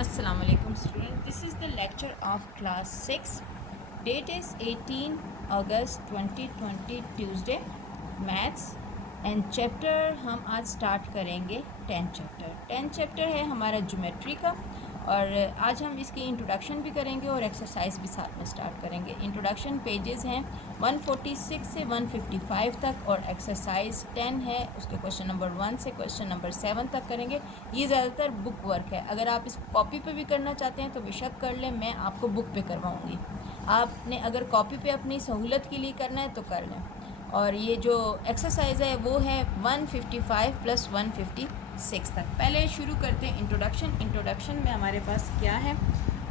Assalamu alaikum students. This is the lecture of class 6. Date is 18 August 2020 Tuesday. Maths and chapter हम आज start करेंगे 10th chapter है हमारा geometry का। और आज हम इसकी इंट्रोडक्शन भी करेंगे और एक्सरसाइज भी साथ में स्टार्ट करेंगे। इंट्रोडक्शन पेजेस हैं 146 से 155 तक और एक्सरसाइज 10 है, उसके क्वेश्चन नंबर 1 से क्वेश्चन नंबर 7 तक करेंगे। ये ज़्यादातर बुक वर्क है, अगर आप इसको कॉपी पे भी करना चाहते हैं तो बेशक कर लें, मैं आपको बुक पे करवाऊँगी। आपने अगर कॉपी पे अपनी सहूलत के लिए करना है तो कर लें। और ये जो एक्सरसाइज है वो है 155 प्लस 156 तक। पहले शुरू करते हैं इंट्रोडक्शन में हमारे पास क्या है,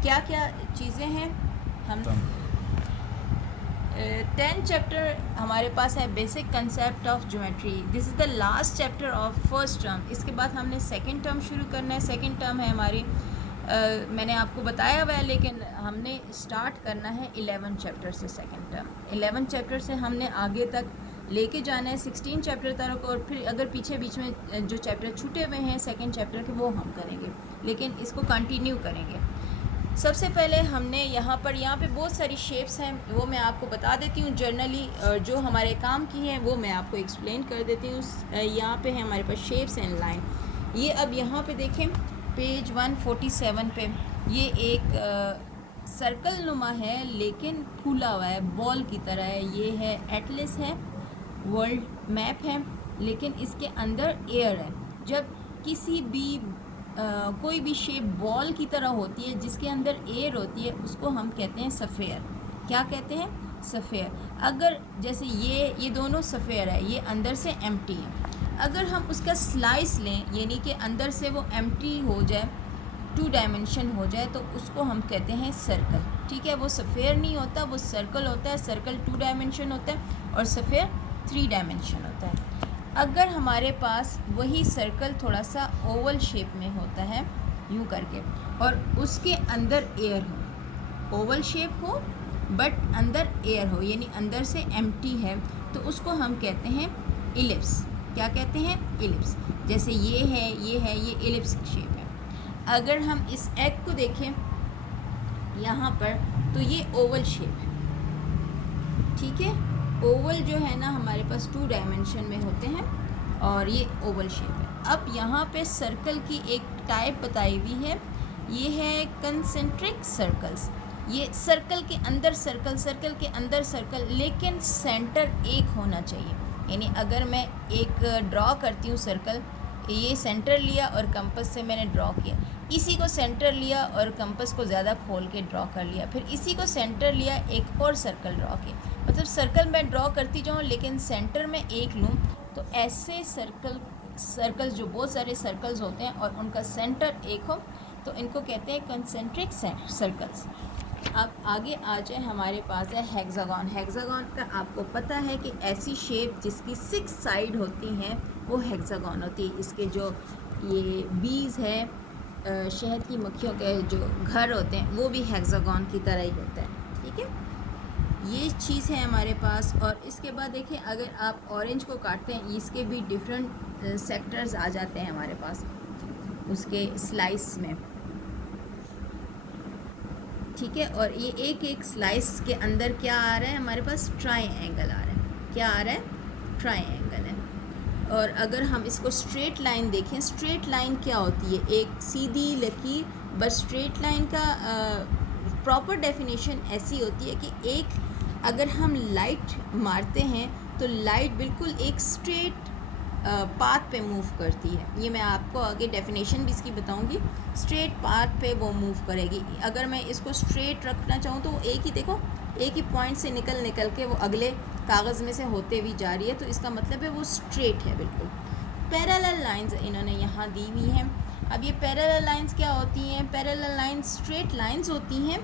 क्या क्या चीज़ें हैं। हम 10 चैप्टर हमारे पास है basic concept of geometry. This is the last chapter of first term. इसके बाद हमने सेकेंड टर्म शुरू करना है। सेकेंड टर्म है हमारी मैंने आपको बताया हुआ है, लेकिन हमने स्टार्ट करना है 11 चैप्टर से। सेकेंड टर्म 11 चैप्टर से हमने आगे तक लेके जाना है 16 चैप्टर तक, और फिर अगर पीछे बीच में जो चैप्टर छूटे हुए हैं सेकेंड चैप्टर के वो हम करेंगे, लेकिन इसको कंटिन्यू करेंगे। सबसे पहले हमने यहाँ पे बहुत सारी शेप्स हैं, वो मैं आपको बता देती हूँ जनरली, और जो हमारे काम की हैं वो मैं आपको एक्सप्लेन कर देती हूँ। यहाँ पे है हमारे पास शेप्स एंड लाइन। ये अब यहाँ पे देखें पेज 147 पे, ये एक सर्कल नुमा है लेकिन फूला हुआ है, बॉल की तरह है। ये है एटलस है, वर्ल्ड मैप है, लेकिन इसके अंदर एयर है। जब किसी भी कोई भी शेप बॉल की तरह होती है जिसके अंदर एयर होती है उसको हम कहते हैं सफ़ेयर। क्या कहते हैं? सफ़ेयर। अगर जैसे ये दोनों सफ़ेयर है, ये अंदर से एम्प्टी है। अगर हम उसका स्लाइस लें, यानी कि अंदर से वो एम्प्टी हो जाए, 2 डायमेंशन हो जाए, तो उसको हम कहते हैं सर्कल। ठीक है, वो सफ़ेयर नहीं होता, वो सर्कल होता है। सर्कल 2 डायमेंशन होता है और सफ़ेयर 3 डायमेंशन होता है। अगर हमारे पास वही सर्कल थोड़ा सा ओवल शेप में होता है यूँ करके, और उसके अंदर एयर हो, ओवल शेप हो बट अंदर एयर हो, यानी अंदर से एम्प्टी है, तो उसको हम कहते हैं इलिप्स। क्या कहते हैं? इलिप्स। जैसे ये है, ये इलिप्स शेप है। अगर हम इस एग को देखें यहाँ पर, तो ये ओवल शेप है। ठीक है, ओवल जो है ना हमारे पास 2 डायमेंशन में होते हैं और ये ओवल शेप है। अब यहाँ पे सर्कल की एक टाइप बताई हुई है, ये है कंसेंट्रिक सर्कल्स। ये सर्कल के अंदर सर्कल, सर्कल के अंदर सर्कल, लेकिन सेंटर एक होना चाहिए। यानी अगर मैं एक ड्रॉ करती हूँ सर्कल, ये सेंटर लिया और कंपास से मैंने ड्रॉ किया, इसी को सेंटर लिया और कंपास को ज़्यादा खोल के ड्रॉ कर लिया, फिर इसी को सेंटर लिया, एक और सर्कल ड्रॉ किया, मतलब सर्कल मैं ड्रॉ करती जाऊँ लेकिन सेंटर में एक लूँ। तो ऐसे सर्कल्स जो बहुत सारे सर्कल्स होते हैं और उनका सेंटर एक हो, तो इनको कहते हैं कंसेंट्रिक सर्कल्स। अब आगे आ जाए, हमारे पास है हेक्सागन। हेक्सागन का आपको पता है कि ऐसी शेप जिसकी 6 साइड होती हैं वो हेक्सागन होती है। इसके जो ये बीज है, शहद की मक्खियों के जो घर होते हैं, वो भी हेक्सागन की तरह ही होता है। ठीक है, ये चीज़ है हमारे पास। और इसके बाद देखिए, अगर आप ऑरेंज को काटते हैं, इसके भी डिफरेंट सेक्टर्स आ जाते हैं हमारे पास उसके स्लाइस में। ठीक है, और ये एक स्लाइस के अंदर क्या आ रहा है हमारे पास? ट्रायंगल आ रहा है। क्या आ रहा है? ट्रायंगल है। और अगर हम इसको स्ट्रेट लाइन देखें, स्ट्रेट लाइन क्या होती है? एक सीधी लकीर। बस स्ट्रेट लाइन का प्रॉपर डेफिनेशन ऐसी होती है कि एक अगर हम लाइट मारते हैं तो लाइट बिल्कुल एक स्ट्रेट पाथ पे मूव करती है। ये मैं आपको आगे डेफिनेशन भी इसकी बताऊंगी। स्ट्रेट पाथ पे वो मूव करेगी। अगर मैं इसको स्ट्रेट रखना चाहूँ तो वो एक ही, देखो, एक ही पॉइंट से निकल के वो अगले कागज़ में से होते हुई जा रही है, तो इसका मतलब है वो स्ट्रेट है बिल्कुल। पैरेलल लाइंस इन्होंने यहाँ दी हुई हैं। अब ये पैरेलल लाइंस क्या होती हैं? पैरेलल लाइंस स्ट्रेट लाइंस होती हैं,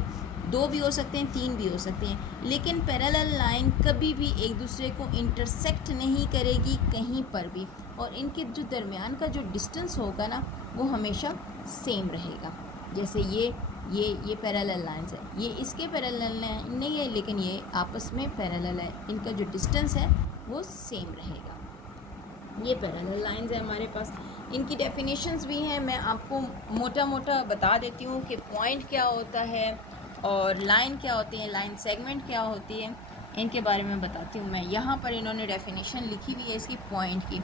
2 भी हो सकते हैं, 3 भी हो सकते हैं, लेकिन पैरेलल लाइन कभी भी एक दूसरे को इंटरसेक्ट नहीं करेगी कहीं पर भी, और इनके जो दरमियान का जो डिस्टेंस होगा ना वो हमेशा सेम रहेगा। जैसे ये पैरेलल लाइंस है, ये इसके पैरेलल लाइन नहीं है, लेकिन ये आपस में पैरेलल है, इनका जो डिस्टेंस है वो सेम रहेगा। ये पैरेलल लाइंस है हमारे पास। इनकी डेफिनेशंस भी हैं, मैं आपको मोटा मोटा बता देती हूँ कि पॉइंट क्या होता है और लाइन क्या होती है, लाइन सेगमेंट क्या होती है, इनके बारे में बताती हूँ मैं। यहाँ पर इन्होंने डेफिनेशन लिखी हुई है इसकी पॉइंट की।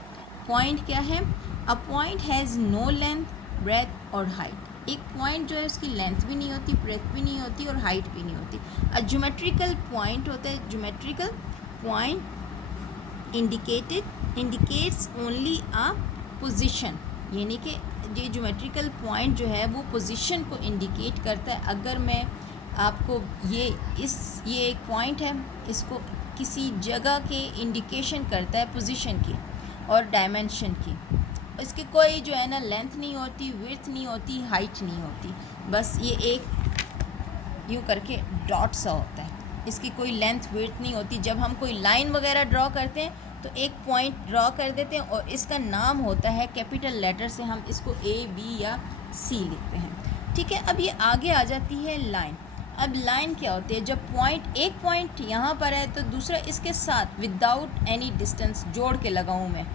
पॉइंट क्या है? A point has no length, breadth और हाइट। एक पॉइंट जो है उसकी लेंथ भी नहीं होती, ब्रेथ भी नहीं होती और हाइट भी नहीं होती। अ ज्योमेट्रिकल पॉइंट होता है, geometrical point indicates only a position, यानी कि ये ज्योमेट्रिकल पॉइंट जो है वो पोजीशन को इंडिकेट करता है। अगर मैं आपको ये एक पॉइंट है, इसको किसी जगह के इंडिकेशन करता है पोजीशन की और डायमेंशन की। इसकी कोई जो है ना लेंथ नहीं होती, विड्थ नहीं होती, हाइट नहीं होती, बस ये एक यूँ करके डॉट सा होता है। इसकी कोई लेंथ विड्थ नहीं होती। जब हम कोई लाइन वगैरह ड्रॉ करते हैं तो एक पॉइंट ड्रॉ कर देते हैं और इसका नाम होता है, कैपिटल लेटर से हम इसको A, B या C लिखते हैं, ठीक है। अब ये आगे आ जाती है लाइन। अब लाइन क्या होती है? जब एक पॉइंट यहाँ पर है तो दूसरा इसके साथ विदाउट एनी डिस्टेंस जोड़ के लगाऊँ मैं।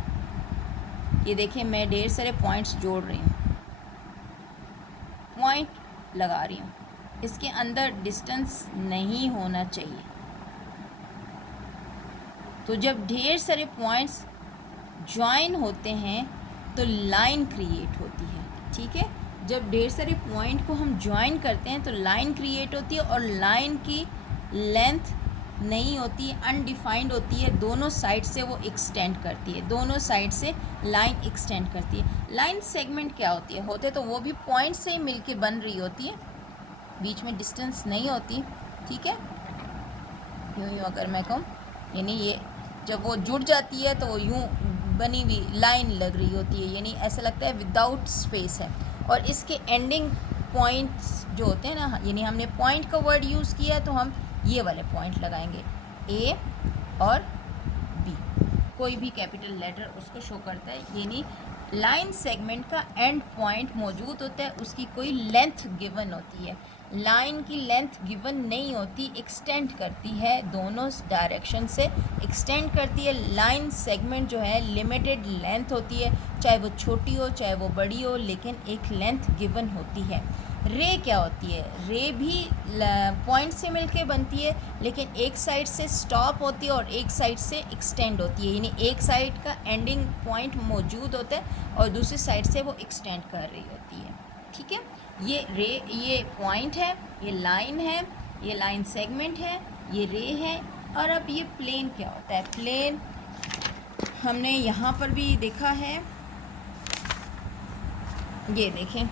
ये देखिए मैं ढेर सारे पॉइंट्स जोड़ रही हूँ, पॉइंट लगा रही हूँ, इसके अंदर डिस्टेंस नहीं होना चाहिए। तो जब ढेर सारे पॉइंट्स ज्वाइन होते हैं तो लाइन क्रिएट होती है, ठीक है। जब ढेर सारे पॉइंट को हम ज्वाइन करते हैं तो लाइन क्रिएट होती है और लाइन की लेंथ नहीं होती है, अनडिफाइंड होती है, दोनों साइड से वो एक्सटेंड करती है, दोनों साइड से लाइन एक्सटेंड करती है। लाइन सेगमेंट क्या होती है? होते तो वो भी पॉइंट से ही मिलके बन रही होती है, बीच में डिस्टेंस नहीं होती, ठीक है। यूँ अगर मैं कहूँ, यानी ये जब वो जुड़ जाती है तो वो यूँ बनी हुई लाइन लग रही होती है, यानी ऐसा लगता है विदाउट स्पेस है। और इसके एंडिंग पॉइंट्स जो होते हैं ना, यानी हमने पॉइंट का वर्ड यूज़ किया तो हम ये वाले पॉइंट लगाएंगे, A और B, कोई भी कैपिटल लेटर उसको शो करता है। यानी लाइन सेगमेंट का एंड पॉइंट मौजूद होता है, उसकी कोई लेंथ गिवन होती है। लाइन की लेंथ गिवन नहीं होती, एक्सटेंड करती है, दोनों डायरेक्शन से एक्सटेंड करती है। लाइन सेगमेंट जो है लिमिटेड लेंथ होती है, चाहे वो छोटी हो चाहे वो बड़ी हो, लेकिन एक लेंथ गिवन होती है। रे क्या होती है? रे भी पॉइंट से मिलके बनती है, लेकिन एक साइड से स्टॉप होती है और एक साइड से एक्सटेंड होती है, यानी एक साइड का एंडिंग पॉइंट मौजूद होता है और दूसरी साइड से वो एक्सटेंड कर रही होती है, ठीक है। ये पॉइंट है, ये लाइन है, ये लाइन सेगमेंट है, ये रे है। और अब ये प्लेन क्या होता है? प्लेन हमने यहाँ पर भी देखा है, ये देखें,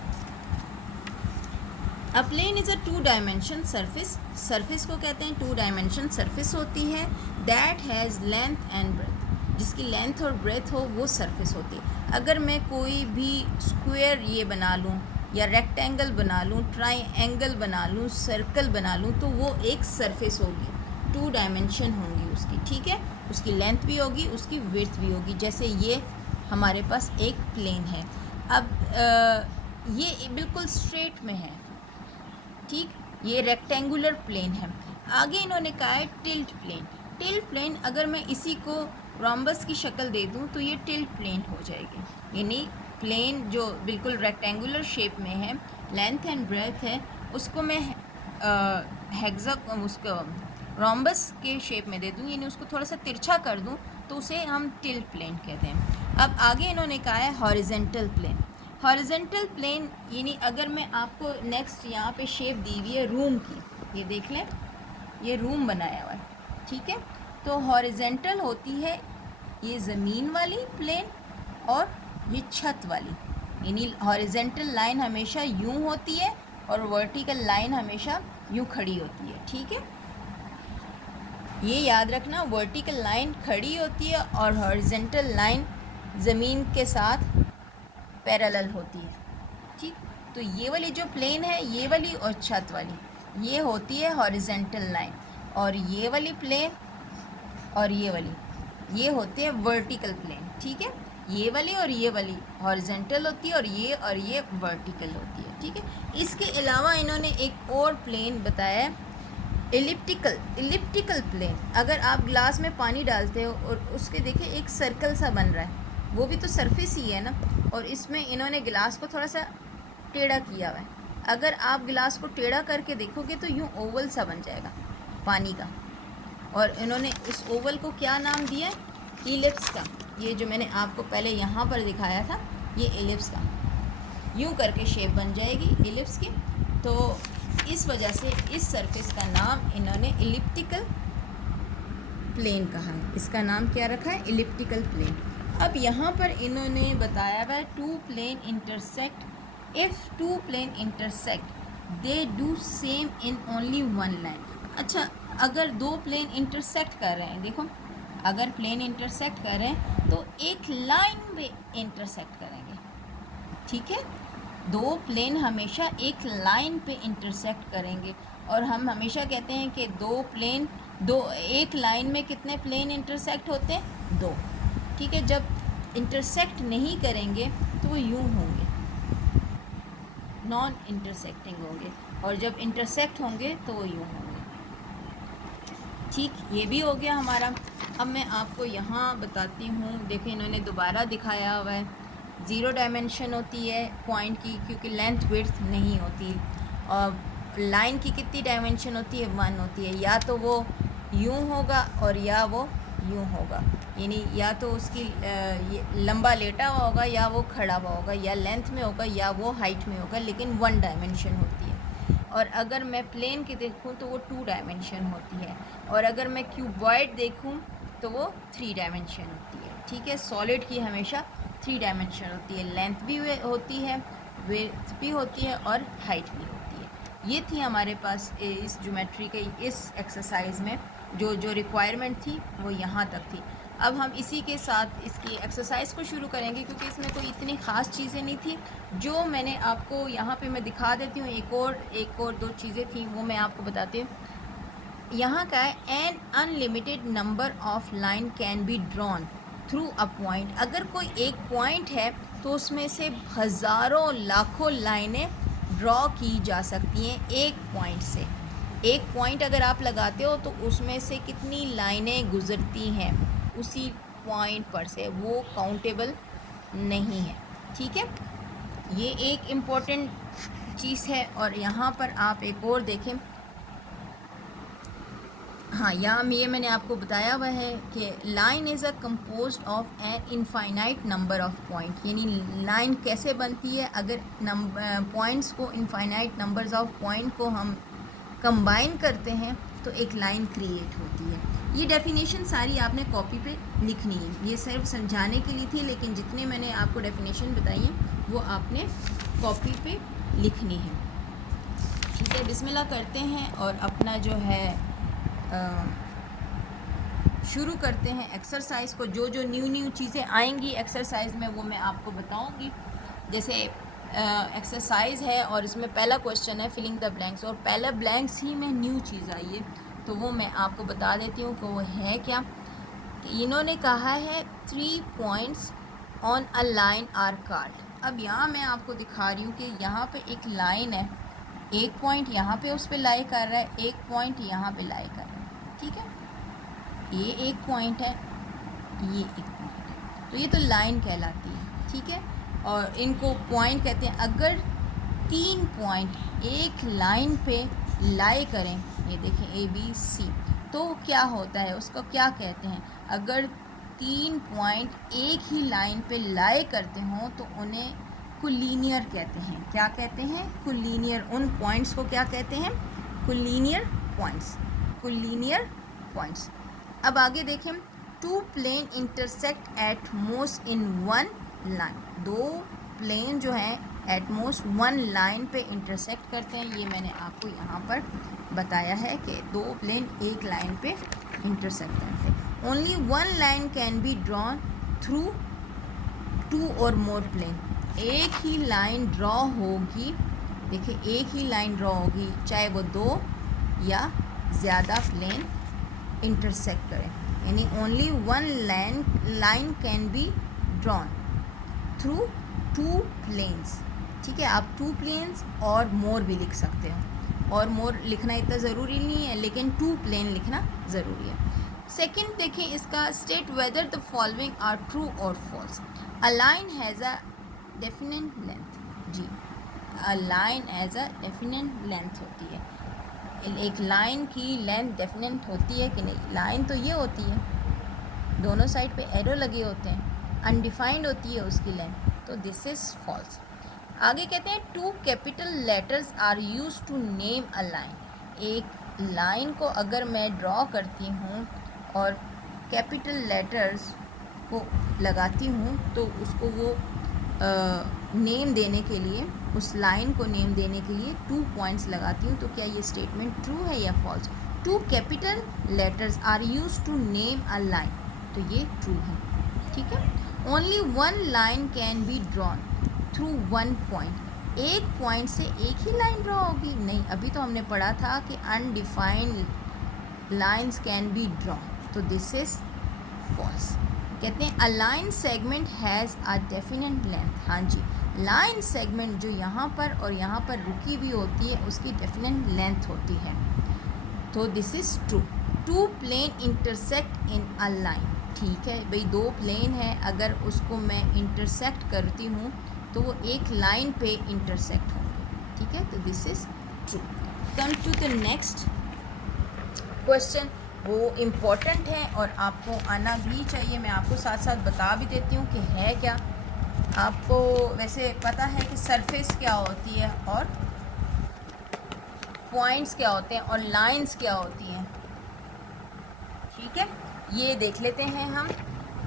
a plane is a 2 dimension surface. Surface को कहते हैं 2 डायमेंशन सरफेस होती है, that has length and breadth, जिसकी लेंथ और ब्रेथ हो वो सरफेस होती है। अगर मैं कोई भी स्क्वायर ये बना लूँ या रेक्टेंगल बना लूँ, ट्राइएंगल बना लूँ, सर्कल बना लूँ, तो वो एक सरफेस होगी, 2 डायमेंशन होंगी उसकी, ठीक है। उसकी लेंथ भी होगी, उसकी विड्थ भी होगी। जैसे ये हमारे पास एक प्लेन है। अब ये बिल्कुल स्ट्रेट में है, ठीक, ये रेक्टेंगुलर प्लेन है। आगे इन्होंने कहा है टिल्ट प्लेन। टिल्ट प्लेन अगर मैं इसी को रोम्बस की शक्ल दे दूं तो ये टिल्ट प्लेन हो जाएगी, यानी प्लेन जो बिल्कुल रेक्टेंगुलर शेप में है, लेंथ एंड ब्रेथ है, उसको मैं उसको रोम्बस के शेप में दे दूं, यानी उसको थोड़ा सा तिरछा कर दूं, तो उसे हम टिल्ट प्लेन कहते हैं। अब आगे इन्होंने कहा है हॉरिजेंटल प्लेन। हॉरिजेंटल प्लेन यानी अगर मैं आपको नेक्स्ट यहाँ पे शेप दी हुई है रूम की, ये देख लें, ये रूम बनाया हुआ है, ठीक है। तो हॉरिजेंटल होती है ये ज़मीन वाली प्लेन और ये छत वाली, यानी हॉरिजेंटल लाइन हमेशा यूँ होती है और वर्टिकल लाइन हमेशा यूँ खड़ी होती है, ठीक है। ये याद रखना, वर्टिकल लाइन खड़ी होती है और हॉरिजेंटल लाइन ज़मीन के साथ पैरेलल होती है, ठीक। तो ये वाली जो प्लेन है, ये वाली और छत वाली, ये होती है हॉरिजेंटल लाइन, और ये वाली प्लेन और ये वाली, ये होते हैं वर्टिकल प्लेन, ठीक है। ये वाली और ये वाली हॉरिजेंटल होती है और ये वर्टिकल होती है, ठीक है। इसके अलावा इन्होंने एक और प्लेन बताया है, इलिप्टिकल प्लेन। अगर आप ग्लास में पानी डालते हो और उसके देखिए एक सर्कल सा बन रहा है, वो भी तो सरफेस ही है ना, और इसमें इन्होंने गिलास को थोड़ा सा टेढ़ा किया हुआ है। अगर आप गिलास को टेढ़ा करके देखोगे तो यूँ ओवल सा बन जाएगा पानी का, और इन्होंने इस ओवल को क्या नाम दिया है? इलिप्स का। ये जो मैंने आपको पहले यहाँ पर दिखाया था, ये इलिप्स का, यूँ करके शेप बन जाएगी इलिप्स की। तो इस वजह से इस सरफेस का नाम इन्होंने इलिप्टिकल प्लेन कहा है। इसका नाम क्या रखा है? Elliptical plane. अब यहाँ पर इन्होंने बताया हुआ है two plane intersect, if two plane intersect they do same in only one line. अच्छा, अगर दो प्लेन इंटरसेक्ट कर रहे हैं, देखो अगर प्लेन इंटरसेक्ट कर रहे हैं तो एक लाइन में इंटरसेक्ट करेंगे, ठीक है। दो प्लेन हमेशा एक लाइन पे इंटरसेक्ट करेंगे, और हम हमेशा कहते हैं कि एक लाइन में कितने प्लेन इंटरसेक्ट होते हैं? दो, ठीक है। जब इंटरसेक्ट नहीं करेंगे तो वो यूँ होंगे, नॉन इंटरसेक्टिंग होंगे, और जब इंटरसेक्ट होंगे तो वो यूँ होंगे, ठीक। ये भी हो गया हमारा। अब मैं आपको यहाँ बताती हूँ, देखिए इन्होंने दोबारा दिखाया हुआ है, 0 डायमेंशन होती है पॉइंट की, क्योंकि लेंथ विड्थ नहीं होती। और लाइन की कितनी डायमेंशन होती है? 1 होती है। या तो वो यूँ होगा और या वो यूँ होगा, यानी या तो उसकी लंबा लेटा हुआ होगा या वो खड़ा हुआ होगा, या लेंथ में होगा या वो हाइट में होगा, लेकिन 1 डायमेंशन होती है। और अगर मैं प्लेन की देखूं तो वो 2 डायमेंशन होती है, और अगर मैं क्यूबॉइड देखूं तो वो 3 डायमेंशन होती है, ठीक है। सॉलिड की हमेशा 3 डायमेंशन होती है, लेंथ भी होती है, विड्थ भी होती है, और हाइट भी होती है। ये थी हमारे पास इस ज्योमेट्री के इस एक्सरसाइज में जो रिक्वायरमेंट थी वो यहाँ तक थी। अब हम इसी के साथ इसकी एक्सरसाइज को शुरू करेंगे, क्योंकि इसमें कोई इतनी ख़ास चीज़ें नहीं थी। जो मैंने आपको यहाँ पे मैं दिखा देती हूँ, एक और 2 चीज़ें थी वो मैं आपको बताती हूँ। यहाँ का है an unlimited number of line can be drawn through a point. अगर कोई एक पॉइंट है तो उसमें से हज़ारों लाखों लाइनें ड्रॉ की जा सकती हैं एक पॉइंट से। एक पॉइंट अगर आप लगाते हो तो उसमें से कितनी लाइनें गुज़रती हैं उसी पॉइंट पर से, वो काउंटेबल नहीं है, ठीक है। ये एक इम्पॉर्टेंट चीज़ है। और यहाँ पर आप एक और देखें, हाँ, यहाँ ये मैंने आपको बताया हुआ है कि line is a composed of an infinite number of point, यानी लाइन कैसे बनती है? अगर पॉइंट्स को, इनफाइनाइट नंबर्स ऑफ पॉइंट को हम कंबाइन करते हैं तो एक लाइन क्रिएट होती है। ये डेफिनेशन सारी आपने कॉपी पे लिखनी है, ये सिर्फ समझाने के लिए थी, लेकिन जितने मैंने आपको डेफिनेशन बताई हैं वो आपने कॉपी पे लिखनी है, ठीक है। बिस्मिल्लाह करते हैं और अपना जो है शुरू करते हैं एक्सरसाइज को। जो न्यू चीज़ें आएंगी एक्सरसाइज में वो मैं आपको बताऊंगी। जैसे एक्सरसाइज है और इसमें पहला क्वेश्चन है फिलिंग द ब्लैंक्स, और पहला ब्लैंक्स ही में न्यू चीज़ आई है, तो वो मैं आपको बता देती हूँ कि वो है क्या। इन्होंने कहा है 3 points on a line are called. अब यहाँ मैं आपको दिखा रही हूँ कि यहाँ पे एक लाइन है, एक पॉइंट यहाँ पे उस पे लाई कर रहा है, एक पॉइंट यहाँ पे लाई कर रहा है, ठीक है। ये एक पॉइंट है, ये एक पॉइंट है, तो ये तो लाइन कहलाती है, ठीक है। और इनको पॉइंट कहते हैं। अगर 3 पॉइंट एक लाइन पे लाई करें, ये देखें ABC, तो क्या होता है, उसको क्या कहते हैं? अगर 3 पॉइंट एक ही लाइन पे लाई करते हों तो उन्हें कोलिनियर कहते हैं। क्या कहते हैं? कोलिनियर। उन पॉइंट्स को क्या कहते हैं? Collinear points, collinear points. अब आगे देखें, 2 plane intersect at most in 1 line. 2 plane जो हैं एट मोस्ट 1 लाइन पे इंटरसेक्ट करते हैं। ये मैंने आपको यहाँ पर बताया है कि 2 प्लेन एक लाइन पे इंटरसेक्ट करते हैं। Only 1 line can be drawn through 2 और मोर प्लेन। एक ही लाइन ड्रॉ होगी, देखिए एक ही लाइन ड्रॉ होगी, चाहे वो 2 या ज़्यादा प्लेन इंटरसेक्ट करें, यानी only 1 line can be drawn through 2 planes, ठीक है। आप 2 प्लेन्स और मोर भी लिख सकते हो, और मोर लिखना इतना ज़रूरी नहीं है, लेकिन 2 प्लेन लिखना ज़रूरी है। सेकंड देखें इसका, state whether the following are true और false. A line has a definite length, जी, a line has a definite length होती है। एक लाइन की लेंथ डेफिनेट होती है कि नहीं? लाइन तो ये होती है, दोनों साइड पे एरो लगे होते हैं, अनडिफाइंड होती है उसकी लेंथ, तो दिस इज़ फॉल्स। आगे कहते हैं two capital letters are used to name a line. एक लाइन को अगर मैं ड्रॉ करती हूँ और कैपिटल लेटर्स को लगाती हूँ तो उसको वो नेम देने के लिए, उस लाइन को नेम देने के लिए 2 पॉइंट्स लगाती हूँ। तो क्या ये स्टेटमेंट ट्रू है या false? Two capital letters are used to name a line, तो ये ट्रू है, ठीक है। Only one line can be drawn through one point. एक पॉइंट से एक ही लाइन ड्रॉ होगी? नहीं, अभी तो हमने पढ़ा था कि undefined lines can be drawn, तो दिस इज फॉल्स। कहते हैं a line segment has a definite length. हाँ जी, लाइन सेगमेंट जो यहाँ पर और यहाँ पर रुकी हुई होती है उसकी डेफिनेट लेंथ होती है, तो this is true. Two plane intersect in a line, ठीक है भाई, दो प्लेन है, अगर उसको मैं इंटरसेक्ट करती हूँ तो वो एक लाइन पे इंटरसेक्ट होंगे, ठीक है, तो this is true. Come to the next question, वो इम्पोर्टेंट है और आपको आना भी चाहिए। मैं आपको साथ साथ बता भी देती हूँ कि है क्या। आपको वैसे पता है कि सरफेस क्या होती है और पॉइंट्स क्या होते हैं और लाइंस क्या होती हैं, ठीक है, ये देख लेते हैं हम।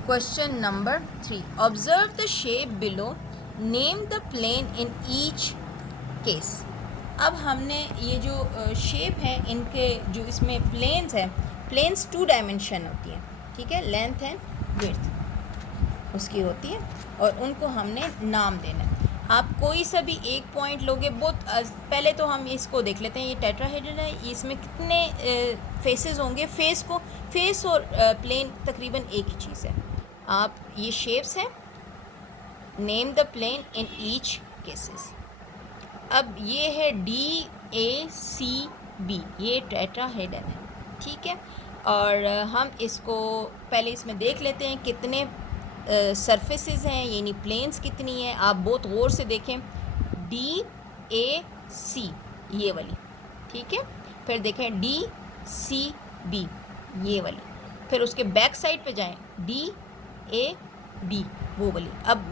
Question number 3, observe the shape below, name the plane in each case. अब हमने ये जो शेप है, इनके जो इसमें प्लेन्स हैं, प्लेन्स 2 डायमेंशन होती हैं, ठीक है, लेंथ एंड विड्थ उसकी होती है, और उनको हमने नाम देना है। आप कोई सा भी एक पॉइंट लोगे, बहुत पहले तो हम इसको देख लेते हैं, ये टेट्राहेड्रन है, इसमें कितने फेसेस होंगे? फेस और प्लेन तकरीबन एक ही चीज़ है। आप ये शेप्स हैं, name the plane in each cases. अब ये है DACB, ये टेट्राहेड्रन है, ठीक है, और हम इसको पहले इसमें देख लेते हैं कितने सरफेसेस हैं, यानी प्लेन्स कितनी हैं। आप बहुत गौर से देखें, DAC ये वाली, ठीक है, फिर देखें DCB ये वाली, फिर उसके बैक साइड पे जाएं DAB वो वाली। अब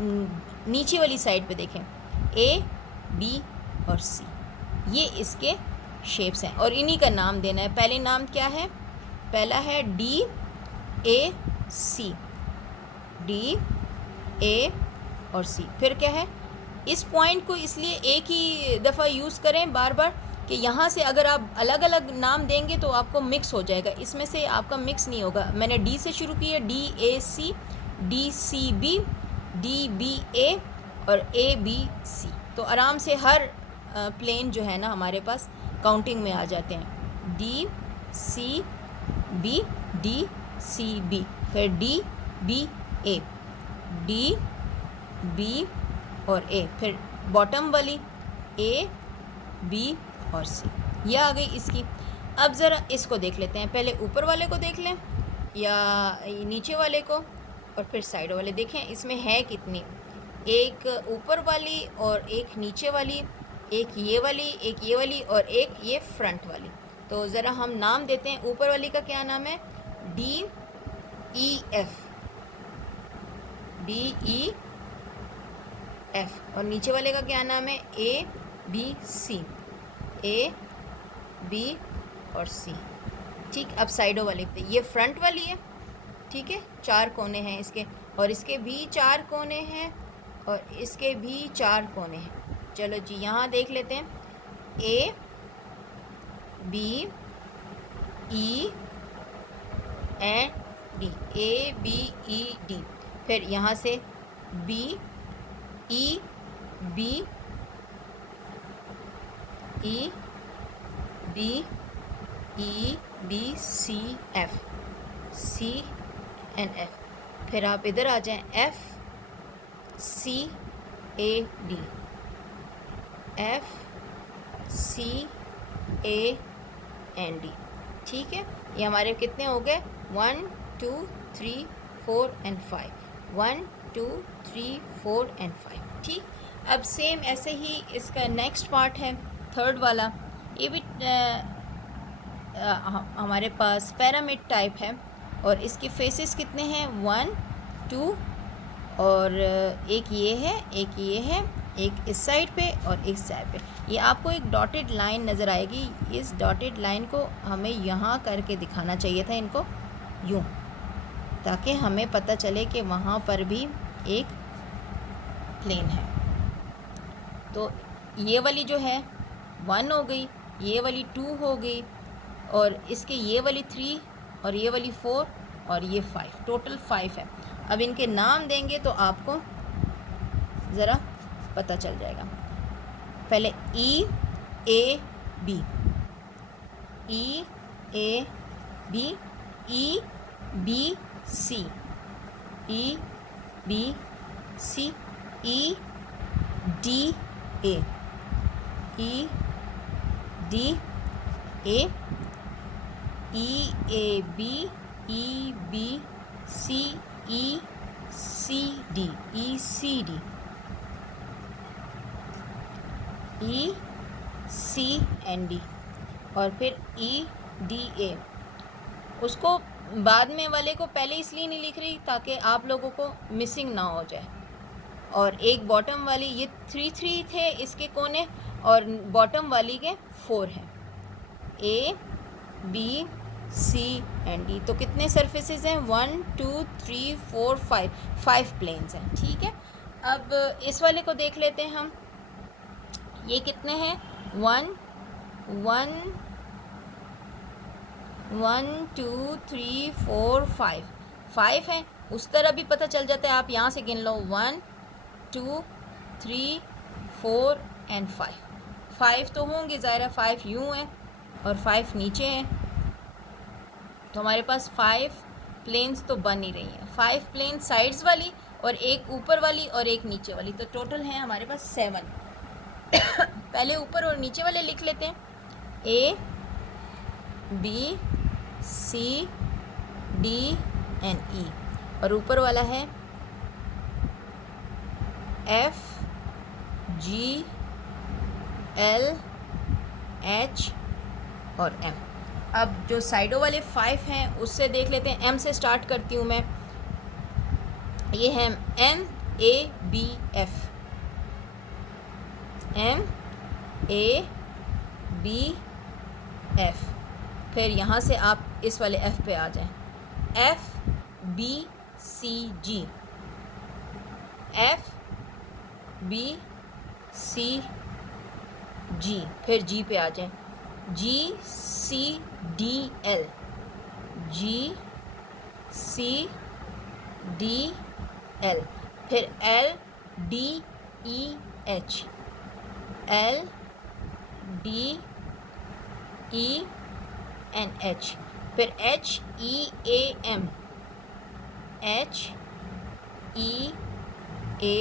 नीचे वाली साइड पे देखें AB और C, ये इसके शेप्स हैं और इन्हीं का नाम देना है। पहले नाम क्या है? पहला है DAC, DA और C। फिर क्या है? इस पॉइंट को इसलिए एक ही दफ़ा यूज़ करें बार बार कि यहाँ से अगर आप अलग अलग नाम देंगे तो आपको मिक्स हो जाएगा, इसमें से आपका मिक्स नहीं होगा। मैंने D से शुरू किया, DAC, DCB, DBA और ABC, तो आराम से हर प्लेन जो है ना हमारे पास काउंटिंग में आ जाते हैं। DCB, DCB, फिर DBA, DB और A, फिर बॉटम वाली AB और C, यह आ गई इसकी। अब ज़रा इसको देख लेते हैं, पहले ऊपर वाले को देख लें या नीचे वाले को, और फिर साइड वाले देखें इसमें है कितनी, एक ऊपर वाली और एक नीचे वाली, एक ये वाली, एक ये वाली और एक ये फ्रंट वाली। तो ज़रा हम नाम देते हैं। ऊपर वाली का क्या नाम है? DEF, और नीचे वाले का क्या नाम है? ABC, AB और C, ठीक। अब साइडों वाले पे, ये फ्रंट वाली है, ठीक है, 4 कोने हैं इसके, और इसके भी 4 कोने हैं और इसके भी 4 कोने हैं। चलो जी, यहाँ देख लेते हैं, A B E and D, ABED, फिर यहाँ से BEB CF, C and F, फिर आप इधर आ जाएं, FCAD, FCAND, ठीक है। ये हमारे कितने हो गए? 1 2 3 4 एंड 5, 1 2 3 4 एंड 5, ठीक। अब सेम ऐसे ही इसका नेक्स्ट पार्ट है, थर्ड वाला। ये भी हमारे पास पिरामिड टाइप है और इसके फेसेस कितने हैं, 1 2 और एक ये है, एक ये है, एक इस साइड पे और एक साइड पे। ये आपको एक डॉटेड लाइन नज़र आएगी। इस डॉटेड लाइन को हमें यहाँ करके दिखाना चाहिए था, इनको यूँ, ताकि हमें पता चले कि वहाँ पर भी एक प्लेन है। तो ये वाली जो है 1 हो गई, ये वाली 2 हो गई और इसके ये वाली 3 और ये वाली 4 और ये 5, टोटल 5 है। अब इनके नाम देंगे तो आपको ज़रा पता चल जाएगा। पहले E A B, E A B, E B C, E B C, E D A, E D A, E A B, E B C, E C D, E C D, E C and D और फिर E D A। उसको बाद में वाले को पहले इसलिए नहीं लिख रही ताकि आप लोगों को मिसिंग ना हो जाए। और एक बॉटम वाली, ये 3 थे इसके कोने और बॉटम वाली के 4 हैं, A B C and D। तो कितने सरफेसेस हैं, 1 2 3 4 5 प्लेन्स हैं, ठीक है। अब इस वाले को देख लेते हैं हम। ये कितने हैं, 1 2 3 4 5 हैं। उस तरह भी पता चल जाता है, आप यहाँ से गिन लो, 1 2 3 4 and 5 तो होंगे ज़ाहिर, 5 यूँ हैं और 5 नीचे हैं। तो हमारे पास 5 प्लेन्स तो बन ही रही हैं, 5 प्लेन साइड्स वाली और एक ऊपर वाली और एक नीचे वाली। तो टोटल हैं हमारे पास 7। पहले ऊपर और नीचे वाले लिख लेते हैं, A B C D and E और ऊपर वाला है F G L H और M। अब जो साइडों वाले 5 हैं उससे देख लेते हैं। M से स्टार्ट करती हूँ मैं। ये है M A B F, M A B F। फिर यहाँ से आप इस वाले F पे आ जाएं, F B C G, F B C G। फिर G पे आ जाएं, G C D L, G C D L। फिर L D E H, L D E and H। फिर H E A M, H E A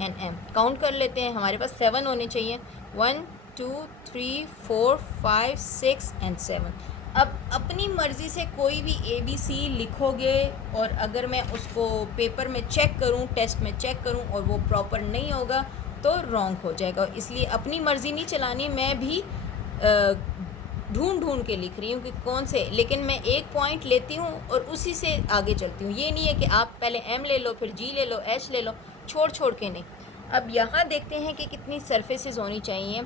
and M। Count कर लेते हैं, हमारे पास 7 होने चाहिए, 1 2 3 4 5 6 and 7। अब अपनी मर्ज़ी से कोई भी ABC लिखोगे और अगर मैं उसको पेपर में चेक करूं, टेस्ट में चेक करूं और वो प्रॉपर नहीं होगा तो रॉन्ग हो जाएगा। इसलिए अपनी मर्ज़ी नहीं चलानी, मैं भी ढूंढ के लिख रही हूँ कि कौन से, लेकिन मैं एक पॉइंट लेती हूँ और उसी से आगे चलती हूँ। ये नहीं है कि आप पहले M ले लो, फिर G ले लो, H ले लो, छोड़ के नहीं। अब यहाँ देखते हैं कि कितनी सरफेसेस होनी चाहिए,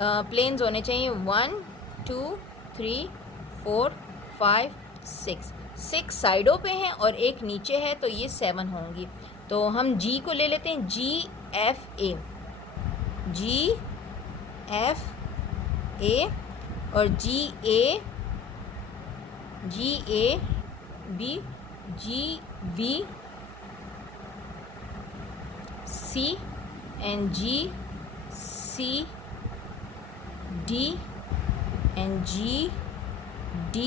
प्लेन्स होने चाहिए, 1 2 3 4 5 6 साइडों पे हैं और एक नीचे है, तो ये 7 होंगी। तो हम G को ले लेते हैं, G F A, G F A और G A B, G B C and G C D and G D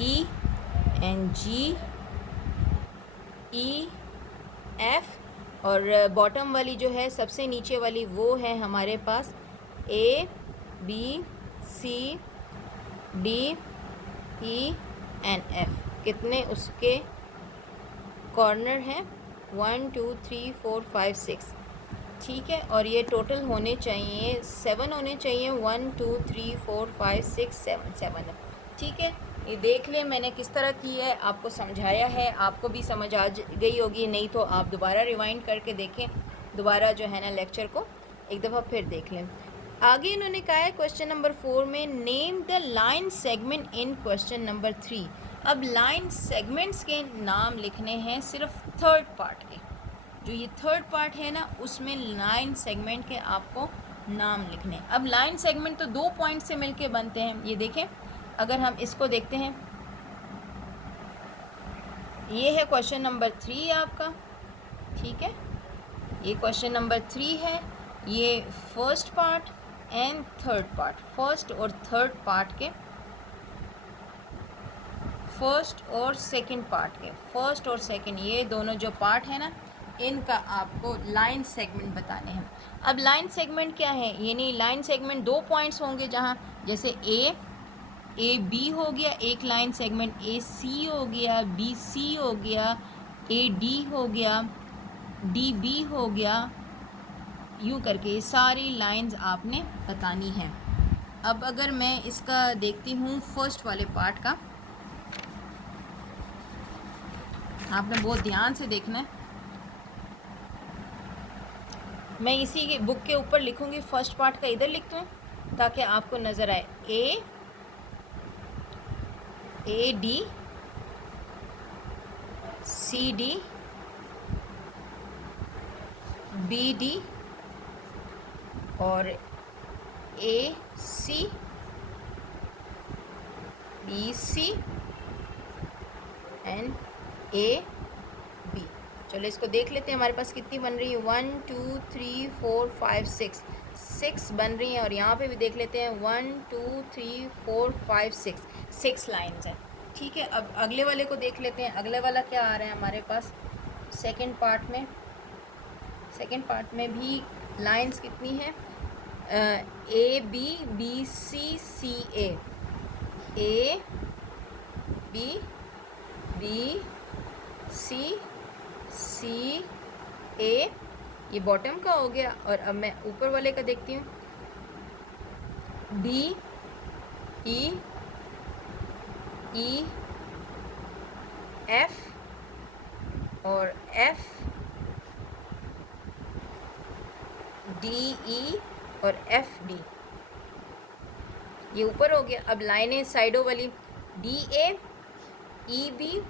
E and G E F। और बॉटम वाली जो है सबसे नीचे वाली वो है हमारे पास A B C D E and F। कितने उसके कॉर्नर हैं, 1 2 3 4 5 6, ठीक है। और ये टोटल होने चाहिए 7 होने चाहिए, 1 2 3 4 5 6 7 7, ठीक है। ये देख लें मैंने किस तरह की है, आपको समझाया है, आपको भी समझ आ गई होगी, नहीं तो आप दोबारा रिवाइंड करके देखें, दोबारा जो है ना लेक्चर को एक दफ़ा फिर देख लें। आगे इन्होंने कहा है क्वेश्चन नंबर 4 में, name the line segment in question number 3। अब लाइन सेगमेंट्स के नाम लिखने हैं सिर्फ थर्ड पार्ट के, जो ये थर्ड पार्ट है ना उसमें लाइन सेगमेंट के आपको नाम लिखने हैं। अब लाइन सेगमेंट तो 2 पॉइंट से मिलके बनते हैं, ये देखें। अगर हम इसको देखते हैं, ये है क्वेश्चन नंबर 3 आपका, ठीक है। ये क्वेश्चन नंबर 3 है, ये first part and third part, first और थर्ड पार्ट के, फर्स्ट और सेकंड पार्ट के, फर्स्ट और सेकंड ये दोनों जो पार्ट है ना इनका आपको लाइन सेगमेंट बताने हैं। अब लाइन सेगमेंट क्या है, यानी लाइन सेगमेंट 2 पॉइंट्स होंगे, जहाँ जैसे ए बी हो गया एक लाइन सेगमेंट, ए सी हो गया, बी सी हो गया, ए डी हो गया, डी बी हो गया, यूँ करके ये सारी लाइंस आपने बतानी हैं। अब अगर मैं इसका देखती हूँ फर्स्ट वाले पार्ट का, आपने बहुत ध्यान से देखना है, मैं इसी के बुक के ऊपर लिखूँगी, फर्स्ट पार्ट का इधर लिखती हूँ ताकि आपको नज़र आए। A D C D B D और A C B C and A B. चलो इसको देख लेते हैं हमारे पास कितनी बन रही है, 1 2 3 4 5 6 बन रही हैं। और यहाँ पे भी देख लेते हैं 1 2 3 4 5 6 लाइन्स हैं, ठीक है। अब अगले वाले को देख लेते हैं, अगले वाला क्या आ रहा है हमारे पास सेकंड पार्ट में। सेकंड पार्ट में भी लाइंस कितनी है, A B B C C A B B C A, ये बॉटम का हो गया। और अब मैं ऊपर वाले का देखती हूँ, डी ई एफ और एफ डी ई और एफ डी, ये ऊपर हो गया। अब लाइनें साइडों वाली, डी ए ई बी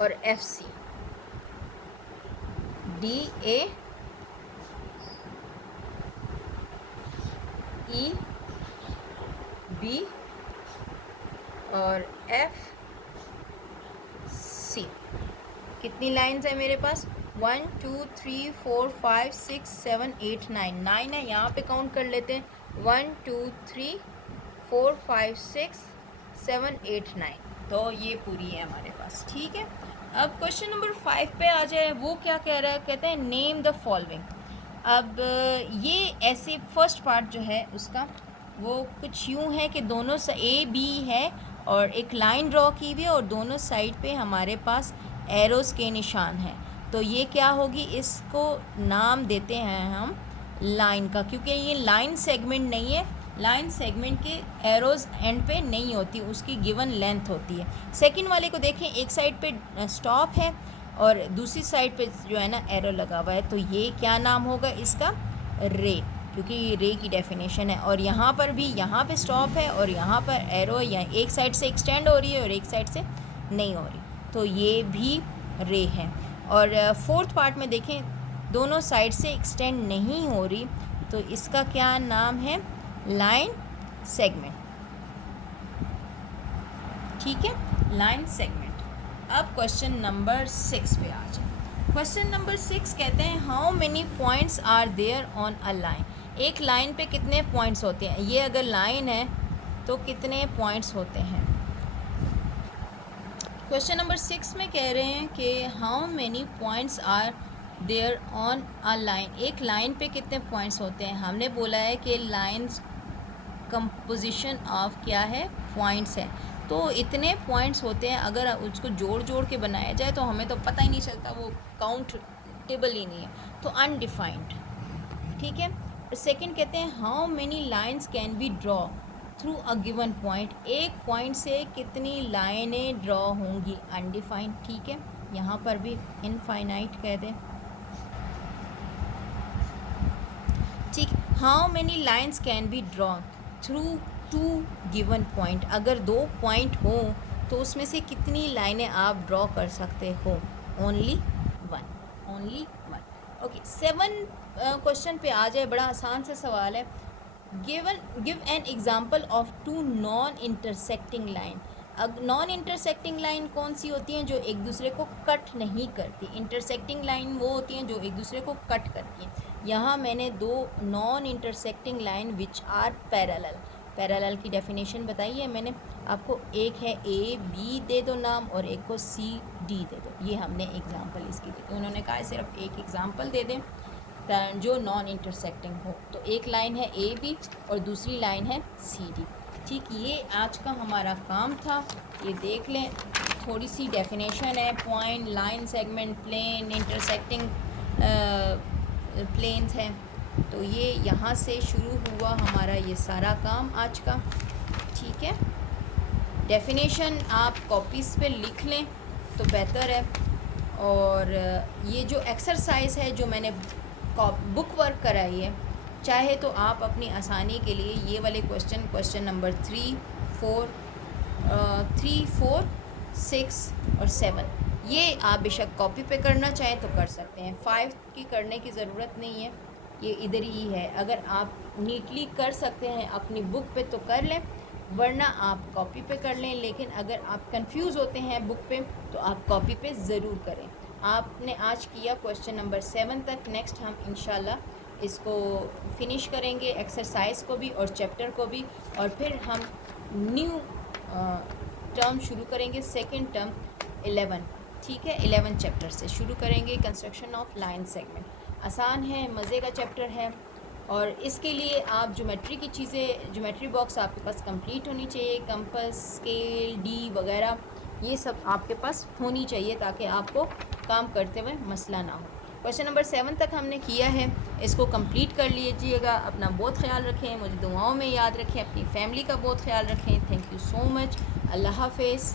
और F C, D A E B और एफ सी। कितनी लाइंस है मेरे पास, 1 2 3 4 5 6 7 8 9 है, यहाँ पे काउंट कर लेते हैं 1 2 3 4 5 6 7 8 9, तो ये पूरी है हमारे पास, ठीक है। अब क्वेश्चन नंबर 5 पे आ जाए, वो क्या कह रहा है, कहते हैं नेम द फॉलोइंग। अब ये ऐसे फर्स्ट पार्ट जो है उसका वो कुछ यूँ है कि दोनों से ए बी है और एक लाइन ड्रॉ की हुई है और दोनों साइड पे हमारे पास एरोज़ के निशान हैं। तो ये क्या होगी, इसको नाम देते हैं हम लाइन का, क्योंकि ये लाइन सेगमेंट नहीं है, लाइन सेगमेंट के एरोज़ एंड पे नहीं होती, उसकी गिवन लेंथ होती है। सेकंड वाले को देखें, एक साइड पे स्टॉप है और दूसरी साइड पे जो है ना एरो लगा हुआ है, तो ये क्या नाम होगा इसका, रे, क्योंकि ये रे की डेफिनेशन है। और यहाँ पर भी, यहाँ पे स्टॉप है और यहाँ पर एरो या एक साइड से एक्सटेंड हो रही है और एक साइड से नहीं हो रही, तो ये भी रे है। और फोर्थ पार्ट में देखें, दोनों साइड से एक्सटेंड नहीं हो रही, तो इसका क्या नाम है, लाइन सेगमेंट, ठीक है, लाइन सेगमेंट। अब क्वेश्चन नंबर 6 पे आ जाए। क्वेश्चन नंबर 6 कहते हैं how many points are there on a line. एक लाइन पे कितने पॉइंट्स होते हैं, ये अगर लाइन है तो कितने पॉइंट्स होते हैं। क्वेश्चन नंबर 6 में कह रहे हैं कि how many points are there on a line, एक लाइन पे कितने पॉइंट्स होते हैं। हमने बोला है कि लाइन्स कंपोजिशन ऑफ क्या है, पॉइंट्स है, तो इतने पॉइंट्स होते हैं। अगर उसको जोड़ जोड़ के बनाया जाए तो हमें तो पता ही नहीं चलता, वो काउंट सूटेबल ही नहीं है, तो अनडिफाइंड, ठीक है। और सेकंड कहते हैं how many lines can be draw through a given point, एक पॉइंट से कितनी लाइनें ड्रॉ होंगी, अनडिफाइंड, ठीक है। यहाँ पर भी इनफाइनाइट कह दें, ठीक। How many lines can be draw through two given point, अगर 2 पॉइंट हो तो उसमें से कितनी लाइनें आप ड्रॉ कर सकते हो, ओनली 1, ओनली 1। ओके, 7 क्वेश्चन पे आ जाए, बड़ा आसान सा सवाल है। Give an example of 2 non intersecting line. अब नॉन इंटरसेक्टिंग लाइन कौन सी होती हैं, जो एक दूसरे को कट नहीं करती। इंटरसेक्टिंग लाइन वो होती हैं जो एक दूसरे को कट करती हैं। यहाँ मैंने 2 non intersecting line which are parallel, parallel की डेफिनेशन बताई है मैंने आपको। एक है ए बी दे दो नाम, और एक को सी डी दे दो, ये हमने एग्जाम्पल इसकी दी। उन्होंने कहा सिर्फ एक एग्जाम्पल दे दें जो नॉन इंटरसेक्टिंग हो, तो एक लाइन है ए बी और दूसरी लाइन है सी डी, ठीक। ये आज का हमारा काम था, ये देख लें, थोड़ी सी डेफिनेशन है, point, line, segment, plane, intersecting planes हैं, तो ये यहाँ से शुरू हुआ हमारा ये सारा काम आज का, ठीक है। डेफिनेशन आप कॉपीज़ पे लिख लें तो बेहतर है। और ये जो एक्सरसाइज है जो मैंने बुक वर्क कराई है, चाहे तो आप अपनी आसानी के लिए ये वाले क्वेश्चन नंबर 3, 4, 6 और 7 ये आप बेशक कॉपी पे करना चाहें तो कर सकते हैं। 5 की करने की ज़रूरत नहीं है, ये इधर ही है। अगर आप नीटली कर सकते हैं अपनी बुक पे तो कर लें, वरना आप कॉपी पे कर लें। लेकिन अगर आप कंफ्यूज होते हैं बुक पे तो आप कॉपी पे ज़रूर करें। आपने आज किया क्वेश्चन नंबर 7 तक, नेक्स्ट हम इंशाल्लाह इसको फिनिश करेंगे, एक्सरसाइज को भी और चैप्टर को भी, और फिर हम न्यू टर्म शुरू करेंगे, सेकंड टर्म 11, ठीक है। 11 चैप्टर से शुरू करेंगे, कंस्ट्रक्शन ऑफ लाइन सेगमेंट। आसान है, मज़े का चैप्टर है, और इसके लिए आप ज्योमेट्री की चीज़ें, ज्योमेट्री बॉक्स आपके पास कंप्लीट होनी चाहिए, कंपास, स्केल, डी वगैरह ये सब आपके पास होनी चाहिए ताकि आपको काम करते हुए मसला ना हो। क्वेश्चन नंबर 7 तक हमने किया है, इसको कंप्लीट कर लीजिएगा। अपना बहुत ख्याल रखें, मुझे दुआओं में याद रखें, अपनी फैमिली का बहुत ख्याल रखें। थैंक यू सो मच, अल्लाह हाफ़िज़।